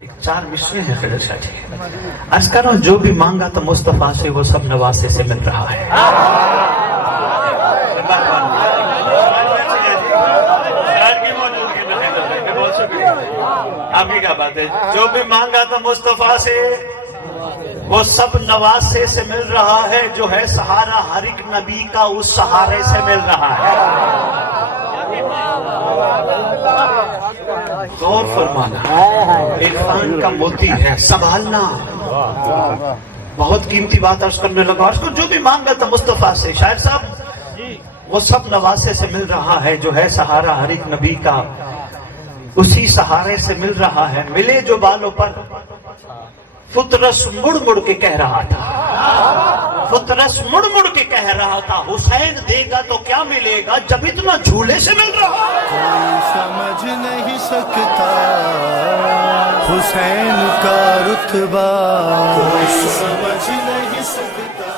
चार विषय है फिर जी। अर्ज कर रहा हूं जो भी मांगा तो मुस्तफा से वो सब नवासे से मिल रहा है। आपकी क्या बात है? जो भी मांगा तो मुस्तफा से वो सब नवासे से मिल रहा है। जो है सहारा हर एक नबी का उस सहारे से मिल रहा है। गौर फरमाना, इरफान का मोती है, संभालना। बहुत कीमती बात अर्ज करने लगा। उसको जो भी मांगा था मुस्तफा से, शायद साहब वो सब नवासे से मिल रहा है। जो है सहारा हर एक नबी का उसी सहारे से मिल रहा है। मिले जो बालों पर फुतरस मुड़ मुड़ के कह रहा था, फुतरस मुड़ मुड़ के कह रहा था, हुसैन देगा तो क्या मिलेगा जब इतना झूले से मिल रहा है। कोई समझ नहीं सकता हुसैन का रुतबा, कोई समझ नहीं सकता।